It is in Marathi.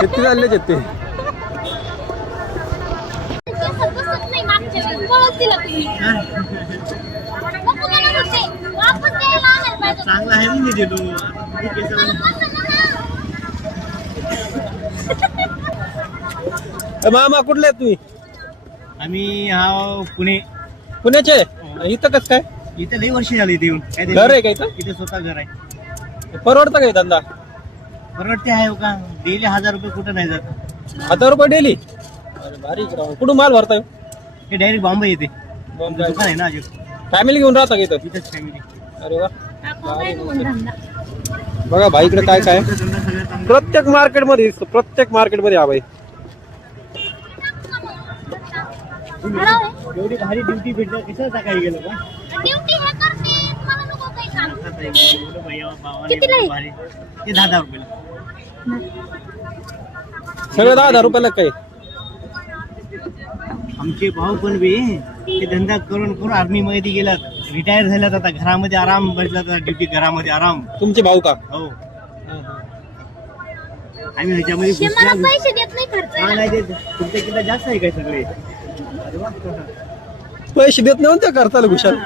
किती चालले ते चांगला आहे ना निधी तू. मामा कुठले आहेत तुम्ही? आम्ही हा पुण्याचे इथं कसं काय इथे लई वर्ष झाली इथे येऊन. घर आहे का इथं? इथे स्वतः घर आहे. परवडतं काय धंदा? परवडते आहे का डेली 1000 रुपये कुठं नाही जात. 1000 रुपये डेली? अरे भारी राव. कुठून माल भरताय? हे डायरेक्ट बॉम्बे येते. दुकान आहे ना अजून. फॅमिली घेऊन राहता का इथं? इथेच फॅमिली. अरे वा. बघा भाई इकडे काय काय प्रत्येक मार्केट मध्ये दिसतो. प्रत्येक मार्केट मध्ये हा भाई. एवढी भारी ड्युटी भेटलं कसं सकाळी गेलो का? भारी. ते 10,000 रुपये. सगळं 10,000 रुपयाला काय? आमचे भाऊ पण बी ते धंदा करून करून आर्मी मध्ये गेलात. रिटायर झाल्यात. आता घरामध्ये आराम बसला. ड्युटी घरामध्ये आराम. तुमचे भाऊ का? हो. आम्ही ह्याच्यामध्ये पैसे देत नाही खर्च. हा नाही देत. तुमच्या किती जास्त आहे काय सगळे? पैसे देत नाही त्या खर्चाला खुशाल.